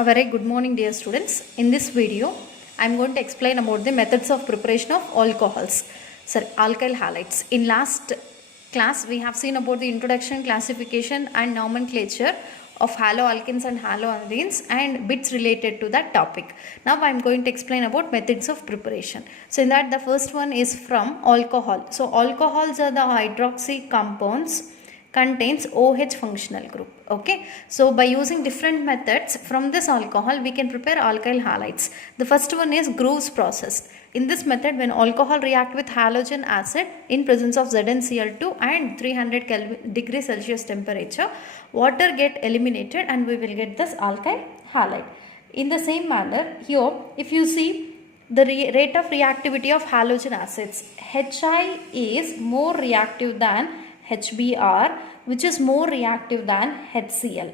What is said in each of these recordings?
A very good morning, dear students. In this video, I am going to explain about the methods of preparation of alcohols, alkyl halides. In last class, we have seen about the introduction, classification and nomenclature of haloalkenes and haloarenes and bits related to that topic. Now I am going to explain about methods of preparation. So in that, the first one is from alcohol. So alcohols are the hydroxy compounds contains OH functional group. Okay, so by using different methods from this alcohol we can prepare alkyl halides. The first one is Groves process. In this method, when alcohol react with halogen acid in presence of ZnCl2 and 300 degrees Celsius temperature, water get eliminated and we will get this alkyl halide. In the same manner, here if you see the rate of reactivity of halogen acids, Hi is more reactive than HBr, which is more reactive than HCl.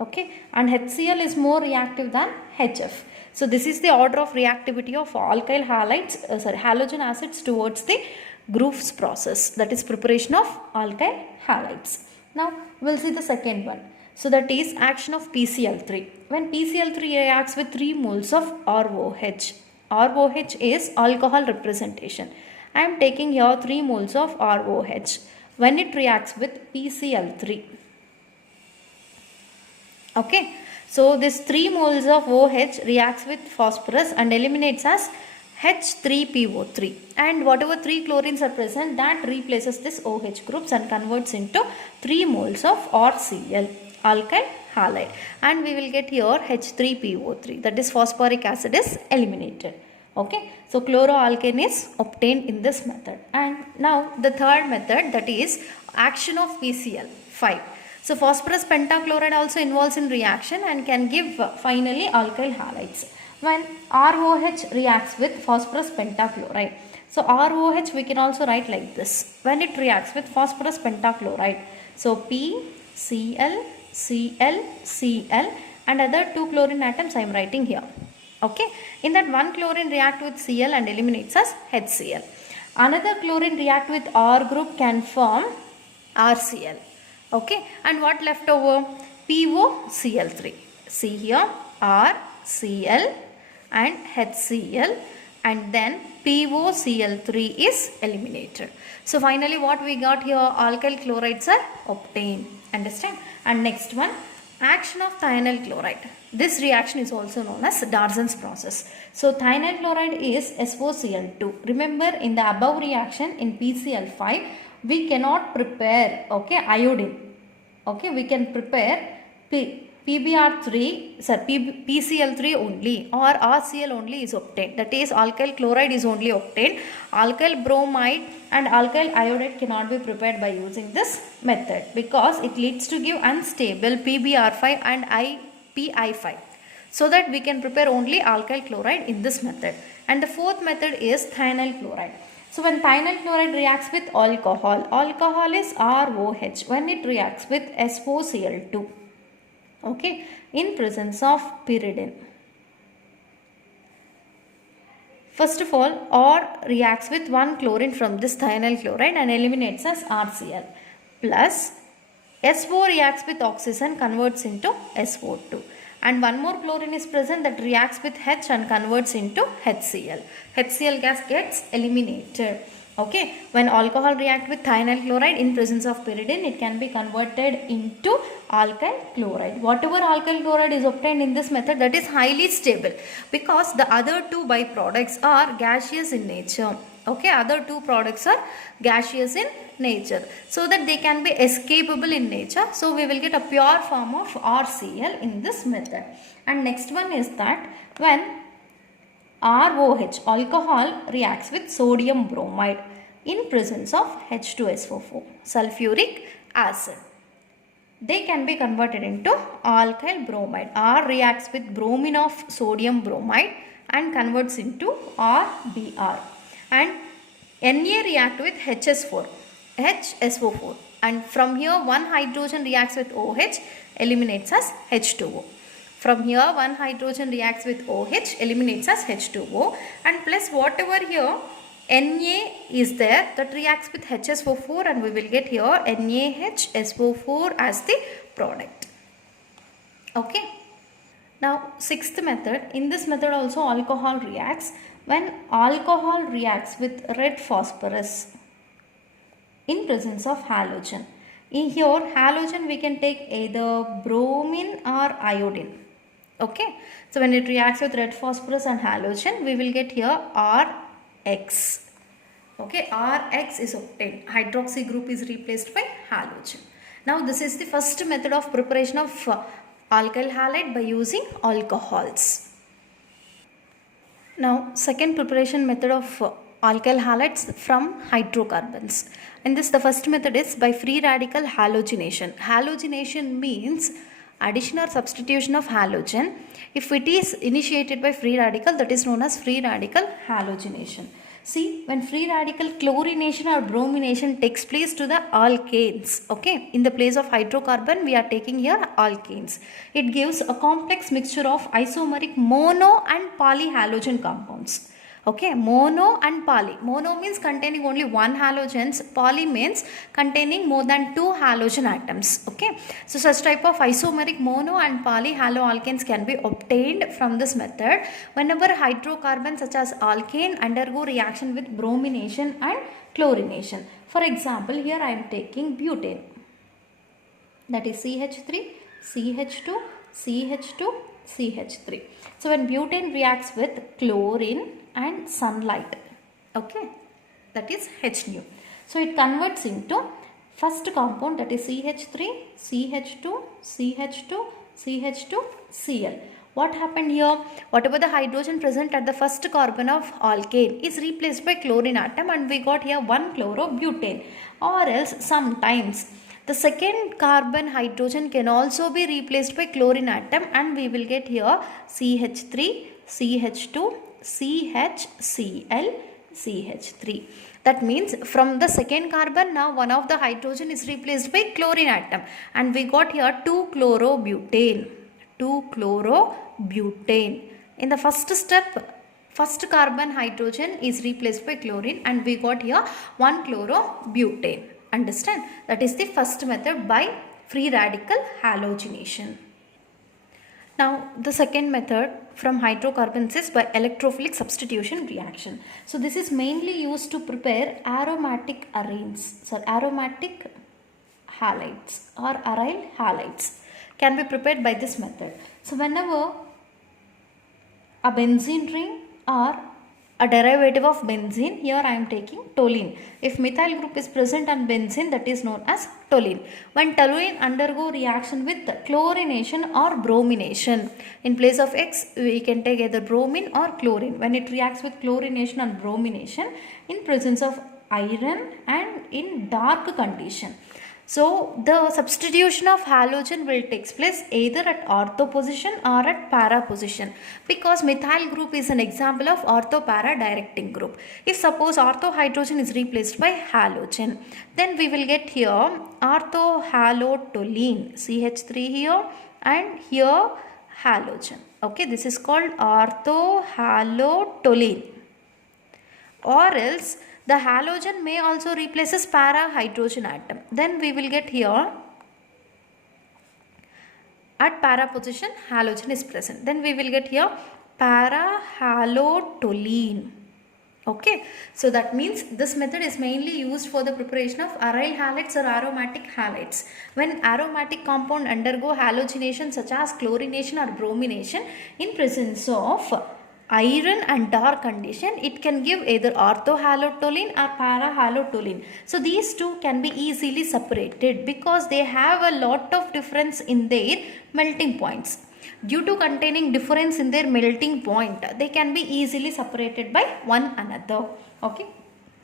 Okay, and HCl is more reactive than HF. So this is the order of reactivity of alkyl halides, halogen acids towards the Groves process, that is preparation of alkyl halides. Now we will see the second one. So that is action of PCl3. When PCl3 reacts with 3 moles of ROH. ROH is alcohol representation. I am taking here 3 moles of ROH when it reacts with PCl3. Okay, so this 3 moles of OH reacts with phosphorus and eliminates as H3PO3, and whatever 3 chlorines are present, that replaces this OH groups and converts into 3 moles of RCl, alkyl halide, and we will get here H3PO3, that is phosphoric acid is eliminated. Okay, so chloroalkane is obtained in this method. And now the third method, that is action of PCl5. So phosphorus pentachloride also involves in reaction and can give finally alkyl halides. When ROH reacts with phosphorus pentachloride, so ROH we can also write like this. When it reacts with phosphorus pentachloride, so PCl, Cl, Cl and other 2 chlorine atoms I am writing here. Okay, in that one chlorine react with Cl and eliminates as HCl. Another chlorine react with R group can form RCl. Okay, and what left over? POCl3. See here, RCl and HCl, and then POCl3 is eliminated. So finally what we got here, alkyl chlorides are obtained. Understand? And next one, action of thionyl chloride. This reaction is also known as Darson's process. So thionyl chloride is SOCl2. Remember, in the above reaction in PCl5 we cannot prepare iodine. Okay, we can prepare PCl3 only, or RCl only is obtained. That is, alkyl chloride is only obtained. Alkyl bromide and alkyl iodide cannot be prepared by using this method because it leads to give unstable PBr5 and PI5. So that we can prepare only alkyl chloride in this method. And the fourth method is thionyl chloride. So when thionyl chloride reacts with alcohol, alcohol is ROH when it reacts with SOCl2. Okay, in presence of pyridine. First of all, OR reacts with 1 chlorine from this thionyl chloride and eliminates as RCl, plus SO reacts with oxygen, converts into SO2, and one more chlorine is present that reacts with H and converts into HCl. HCl gas gets eliminated. Okay, when alcohol react with thionyl chloride in presence of pyridine, it can be converted into alkyl chloride. Whatever alkyl chloride is obtained in this method, that is highly stable because the other 2 byproducts are gaseous in nature. Okay, other 2 products are gaseous in nature, so that they can be escapable in nature. So we will get a pure form of RCl in this method. And next one is that when ROH, alcohol, reacts with sodium bromide in presence of H2SO4, sulfuric acid, they can be converted into alkyl bromide. R reacts with bromine of sodium bromide and converts into RBr. And Na react with HSO4, and from here one hydrogen reacts with OH, eliminates as H2O. From here one hydrogen reacts with OH, eliminates as H2O, and plus whatever here Na is there, that reacts with HSO4 and we will get here NaHSO4 as the product. Okay. Now sixth method, in this method also alcohol reacts. When alcohol reacts with red phosphorus in presence of halogen. In here halogen we can take either bromine or iodine. Okay, so when it reacts with red phosphorus and halogen, we will get here RX. Okay, RX is obtained. Hydroxy group is replaced by halogen. Now this is the first method of preparation of alkyl halide by using alcohols. Now second preparation method of alkyl halides from hydrocarbons. In this, the first method is by free radical halogenation. Halogenation means addition or substitution of halogen. If it is initiated by free radical, that is known as free radical halogenation. See, when free radical chlorination or bromination takes place to the alkanes, okay, in the place of hydrocarbon we are taking here alkanes. It gives a complex mixture of isomeric mono and polyhalogen compounds. Okay, mono and poly. Mono means containing only one halogens. Poly means containing more than two halogen atoms. Okay, so such type of isomeric mono and polyhaloalkanes can be obtained from this method whenever hydrocarbons such as alkane undergo reaction with bromination and chlorination. For example, here I am taking butane, that is CH3, CH2, CH2, CH3. So when butane reacts with chlorine and sunlight, okay, that is H nu. So it converts into first compound, that is CH3, CH2, CH2, CH2, Cl. What happened here? Whatever the hydrogen present at the first carbon of alkane is replaced by chlorine atom and we got here 1-chlorobutane. Or else sometimes the second carbon hydrogen can also be replaced by chlorine atom and we will get here CH3, CH2, CHCl, CH3. That means from the second carbon now one of the hydrogen is replaced by chlorine atom and we got here 2-chlorobutane. 2-chlorobutane. In the first step, first carbon hydrogen is replaced by chlorine and we got here 1-chlorobutane. Understand? That is the first method by free radical halogenation. Now the second method from hydrocarbons is by electrophilic substitution reaction. So this is mainly used to prepare aromatic arenes, aromatic halides or aryl halides can be prepared by this method. So whenever a benzene ring or a derivative of benzene, here I am taking toluene. If methyl group is present on benzene, that is known as toluene. When toluene undergo reaction with chlorination or bromination, in place of X we can take either bromine or chlorine. When it reacts with chlorination and bromination in presence of iron and in dark condition, so the substitution of halogen will take place either at ortho position or at para position, because methyl group is an example of ortho-para directing group. If suppose ortho hydrogen is replaced by halogen, then we will get here orthohalotoluene, CH3 here and here halogen. Okay, this is called orthohalotoluene. Or else the halogen may also replaces para hydrogen atom. Then we will get here at para position halogen is present. Then we will get here para halotoluene. Okay, so that means this method is mainly used for the preparation of aryl halides or aromatic halides. When aromatic compound undergo halogenation such as chlorination or bromination in presence of iron and dark condition, it can give either orthohalotoluene or parahalotoluene. So these two can be easily separated because they have a lot of difference in their melting points. Due to containing difference in their melting point, they can be easily separated by one another. Okay,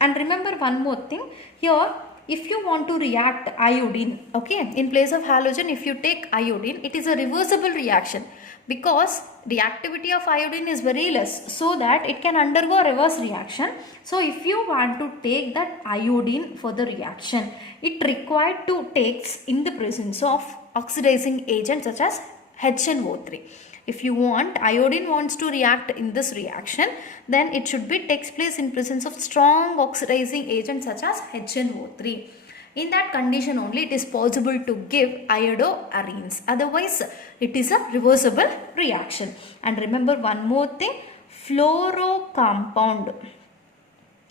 and remember one more thing here. If you want to react iodine, okay, in place of halogen, if you take iodine, it is a reversible reaction because reactivity of iodine is very less, so that it can undergo reverse reaction. So if you want to take that iodine for the reaction, it required to takes in the presence of oxidizing agent such as HNO3. If you want, iodine wants to react in this reaction, then it should be takes place in presence of strong oxidizing agent such as HNO3. In that condition only it is possible to give iodoarenes. Otherwise, it is a reversible reaction. And remember one more thing, fluoro compound.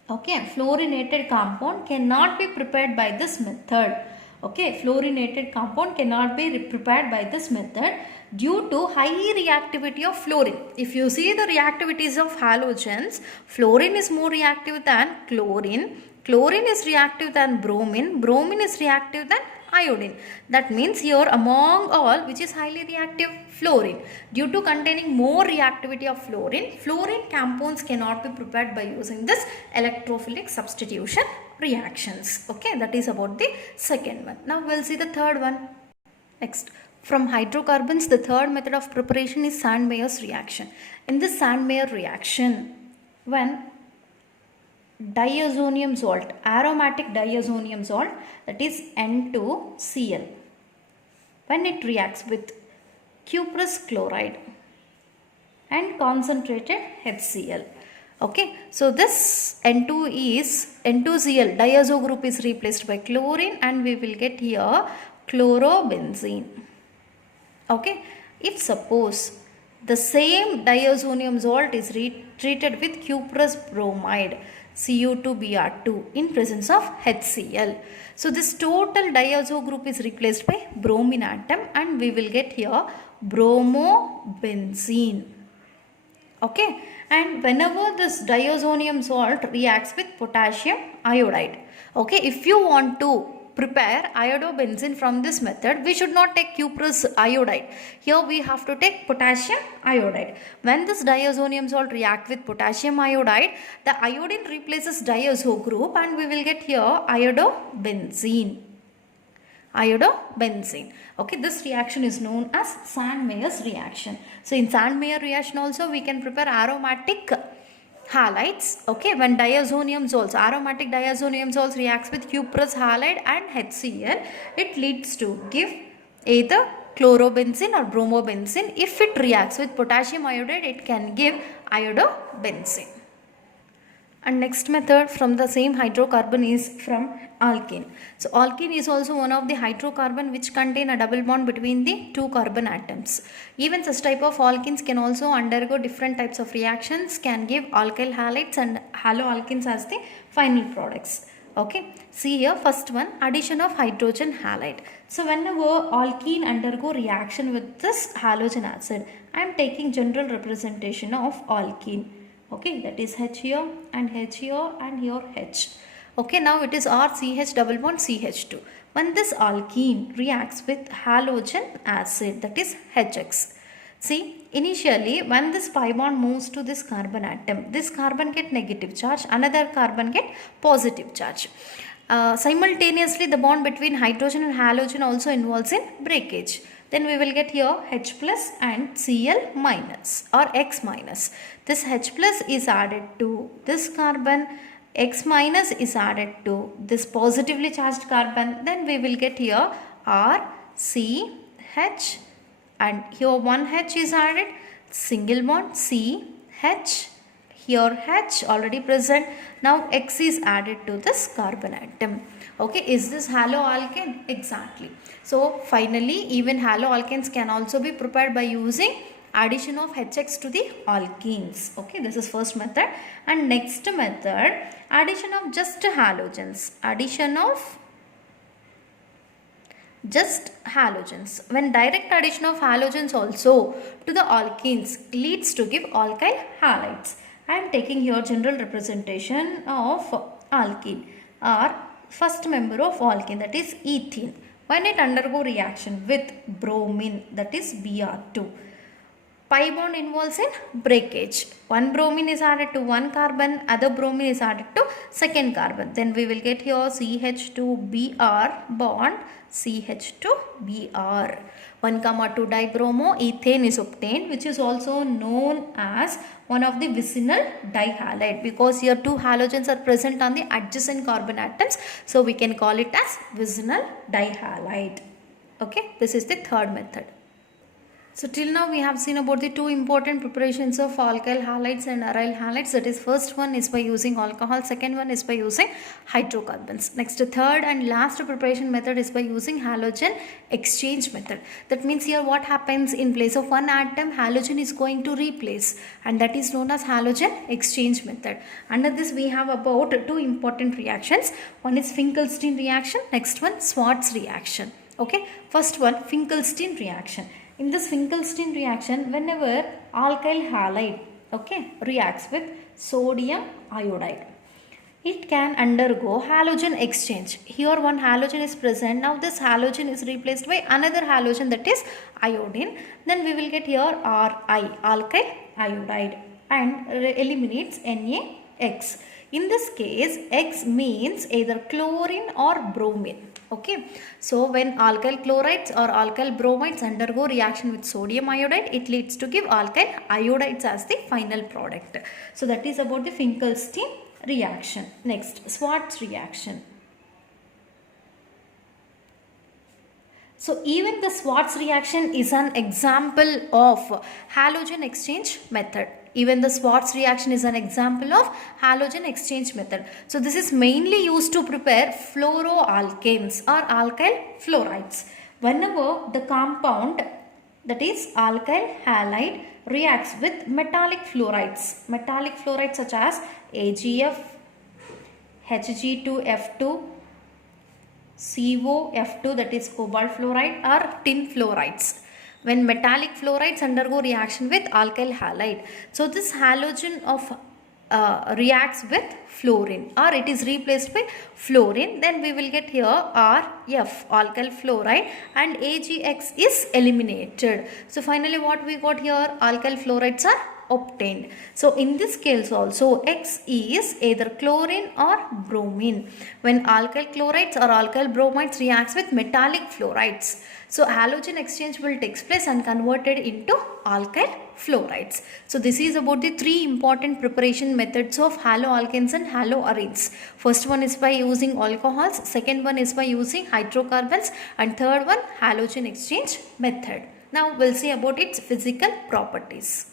Okay, fluorinated compound cannot be prepared by this method. Okay, fluorinated compound cannot be prepared by this method due to high reactivity of fluorine. If you see the reactivities of halogens, fluorine is more reactive than chlorine, chlorine is reactive than bromine, bromine is reactive than iodine. That means here among all, which is highly reactive? Fluorine. Due to containing more reactivity of fluorine, fluorine compounds cannot be prepared by using this electrophilic substitution reactions. Okay, that is about the second one. Now we'll see the third one. Next, from hydrocarbons, the third method of preparation is Sandmeyer's reaction. In this Sandmeyer reaction, when diazonium salt, aromatic diazonium salt, that is N2Cl, when it reacts with cuprous chloride and concentrated HCl. Okay, so this N2Cl, diazo group is replaced by chlorine and we will get here chlorobenzene. Okay, if suppose the same diazonium salt is treated with cuprous bromide, Cu2Br2, in presence of HCl. So this total diazo group is replaced by bromine atom and we will get here bromobenzene. Okay, and whenever this diazonium salt reacts with potassium iodide, okay, if you want to prepare iodobenzene from this method, we should not take cuprous iodide. Here we have to take potassium iodide. When this diazonium salt react with potassium iodide, the iodine replaces diazo group and we will get here iodobenzene. Okay, this reaction is known as Sandmeyer's reaction. So in Sandmeyer reaction also we can prepare aromatic halides. Okay, when diazonium salts, aromatic diazonium salts reacts with cuprous halide and HCl, it leads to give either chlorobenzene or bromobenzene. If it reacts with potassium iodide, it can give iodobenzene. And next method from the same hydrocarbon is from alkene. So alkene is also one of the hydrocarbon which contain a double bond between the two carbon atoms. Even such type of alkenes can also undergo different types of reactions, can give alkyl halides and haloalkenes as the final products. Okay, see here, first one, addition of hydrogen halide. So whenever alkene undergo reaction with this halogen acid, I am taking general representation of alkene. Okay, that is H here and H here and here H. Okay, now it is RCH double bond CH2. When this alkene reacts with halogen acid, that is HX. See, initially when this pi bond moves to this carbon atom, this carbon get negative charge, another carbon get positive charge. Simultaneously the bond between hydrogen and halogen also involves in breakage. Then we will get here H plus and Cl minus or X minus. This H plus is added to this carbon, X minus is added to this positively charged carbon. Then we will get here R, C, H, and here one H is added, single bond C, H, here H already present. Now X is added to this carbon atom. Okay, is this haloalkane? Exactly. So finally even haloalkanes can also be prepared by using addition of HX to the alkenes. Okay, this is first method. And next method, addition of just halogens. Addition of just halogens. When direct addition of halogens also to the alkenes leads to give alkyl halides. I am taking here general representation of alkene or first member of alkene, that is ethene. When it undergo reaction with bromine, that is Br2, pi bond involves in breakage. One bromine is added to one carbon, other bromine is added to second carbon. Then we will get here CH2Br bond CH2Br. 1,2 dibromo ethane is obtained, which is also known as one of the vicinal dihalide, because here two halogens are present on the adjacent carbon atoms. So we can call it as vicinal dihalide. Okay, this is the third method. So till now we have seen about the two important preparations of alkyl halides and aryl halides. That is, first one is by using alcohol, second one is by using hydrocarbons. Next, third and last preparation method is by using halogen exchange method. That means here what happens, in place of one atom, halogen is going to replace, and that is known as halogen exchange method. Under this we have about two important reactions. One is Finkelstein reaction, next one Schwarz reaction. Okay, first one, Finkelstein reaction. In this Finkelstein reaction, whenever alkyl halide, okay, reacts with sodium iodide, it can undergo halogen exchange. Here one halogen is present. Now this halogen is replaced by another halogen, that is iodine. Then we will get here Ri, alkyl iodide, and eliminates NaX. In this case, X means either chlorine or bromine. Okay, so when alkyl chlorides or alkyl bromides undergo reaction with sodium iodide, it leads to give alkyl iodides as the final product. So that is about the Finkelstein reaction. Next, Schwarz reaction. So even the Schwarz reaction is an example of halogen exchange method. Even the Schwarz reaction is an example of halogen exchange method. So this is mainly used to prepare fluoroalkanes or alkyl fluorides. Whenever the compound, that is alkyl halide, reacts with metallic fluorides such as AgF, Hg2F2, COF2, that is cobalt fluoride, or tin fluorides. When metallic fluorides undergo reaction with alkyl halide, so this halogen of reacts with fluorine, or it is replaced by fluorine, then we will get here RF, alkyl fluoride, and AgX is eliminated. So finally what we got here, alkyl fluorides are obtained. So in this case also, X is either chlorine or bromine. When alkyl chlorides or alkyl bromides reacts with metallic fluorides, so halogen exchange will take place and converted into alkyl fluorides. So this is about the three important preparation methods of haloalkanes and haloarenes. First one is by using alcohols, second one is by using hydrocarbons, and third one halogen exchange method. Now we'll see about its physical properties.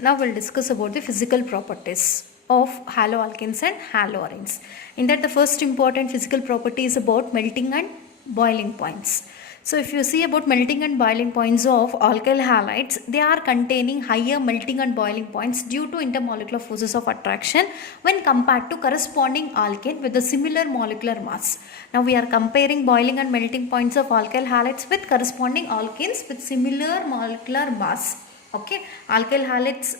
Now we'll discuss about the physical properties of haloalkanes and haloarenes. In that, the first important physical property is about melting and boiling points. So if you see about melting and boiling points of alkyl halides, they are containing higher melting and boiling points due to intermolecular forces of attraction when compared to corresponding alkane with a similar molecular mass. Now we are comparing boiling and melting points of alkyl halides with corresponding alkanes with similar molecular mass. Okay, alkyl halides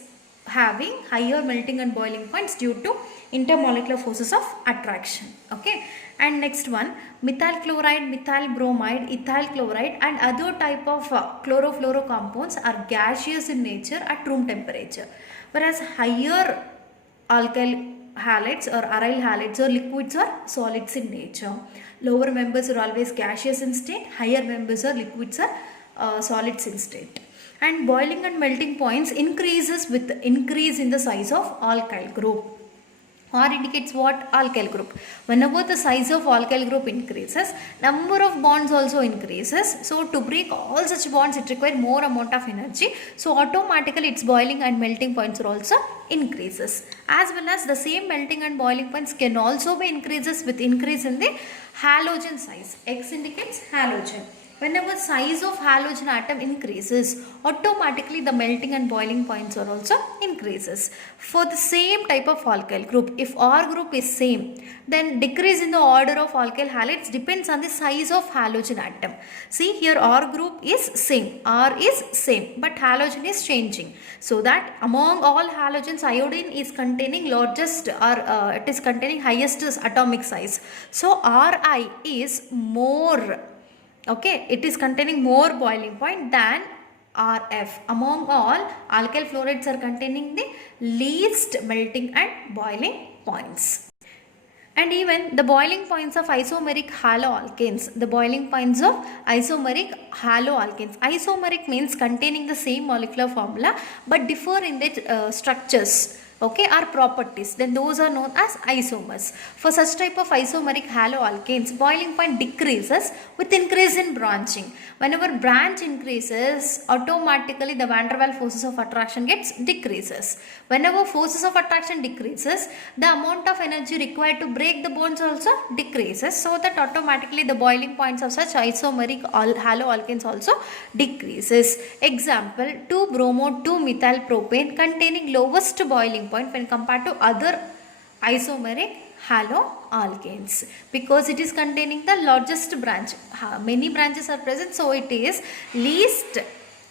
having higher melting and boiling points due to intermolecular forces of attraction. Okay, and next one, methyl chloride, methyl bromide, ethyl chloride, and other type of chlorofluoro compounds are gaseous in nature at room temperature, whereas higher alkyl halides or aryl halides or liquids or solids in nature. Lower members are always gaseous in state, higher members are liquids or solids in state. And boiling and melting points increases with increase in the size of alkyl group, or indicates what? Alkyl group. Whenever the size of alkyl group increases, number of bonds also increases. So to break all such bonds, it requires more amount of energy. So automatically its boiling and melting points are also increases. As well as the same melting and boiling points can also be increases with increase in the halogen size. X indicates halogen. Whenever size of halogen atom increases, automatically the melting and boiling points are also increases. For the same type of alkyl group, if R group is same, then decrease in the order of alkyl halides depends on the size of halogen atom. See here, R group is same, R is same, but halogen is changing. So that among all halogens, iodine is containing largest, or it is containing highest atomic size. So Ri is more, okay, it is containing more boiling point than RF. Among all, alkyl fluorides are containing the least melting and boiling points. And even the boiling points of isomeric haloalkanes, isomeric means containing the same molecular formula but differ in their structures. okay, are properties, then those are known as isomers. For such type of isomeric haloalkanes, boiling point decreases with increase in branching. Whenever branch increases, automatically the van der Waals forces of attraction gets decreases. Whenever forces of attraction decreases, the amount of energy required to break the bonds also decreases, so that automatically the boiling points of such isomeric haloalkanes also decreases. Example, 2-bromo 2-methyl propane containing lowest boiling point when compared to other isomeric haloalkanes, because it is containing the largest branch. Many branches are present, so it is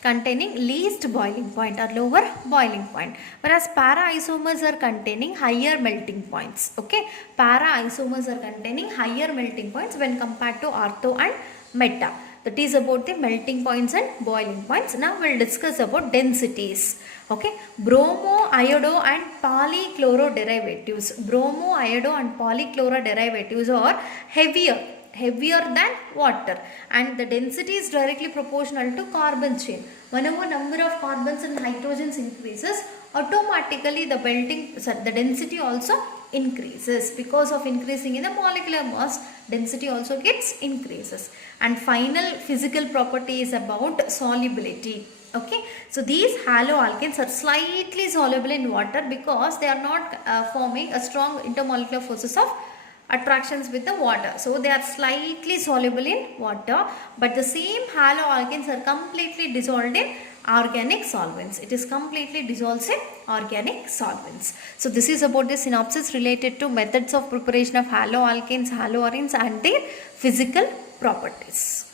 containing least boiling point or lower boiling point, whereas para isomers are containing higher melting points. Okay, para isomers are containing higher melting points when compared to ortho and meta. That is about the melting points and boiling points. Now we'll discuss about densities. Okay, bromo, iodo and polychloro derivatives. Bromo, iodo and polychloro derivatives are heavier than water, and the density is directly proportional to carbon chain. Whenever number of carbons and hydrogens increases, automatically the density also increases. Because of increasing in the molecular mass, density also gets increases. And final physical property is about solubility. Okay, so these haloalkanes are slightly soluble in water because they are not forming a strong intermolecular forces of attractions with the water. So they are slightly soluble in water, but the same haloalkanes are completely dissolved in organic solvents. It is completely dissolved in organic solvents. So this is about the synopsis related to methods of preparation of haloalkanes, haloarenes and their physical properties.